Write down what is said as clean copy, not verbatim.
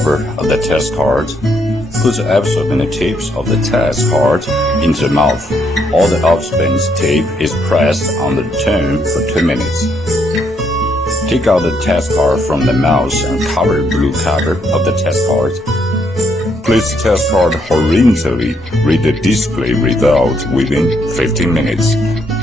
cover of the test card. Put the absorbent tips of the test card into the mouth. All the absorbent tip is pressed on the tongue for 2 minutes. Take out the test card from the mouth and cover the blue cover of the test card. Place the test card horizontally. Read the display result within 15 minutes.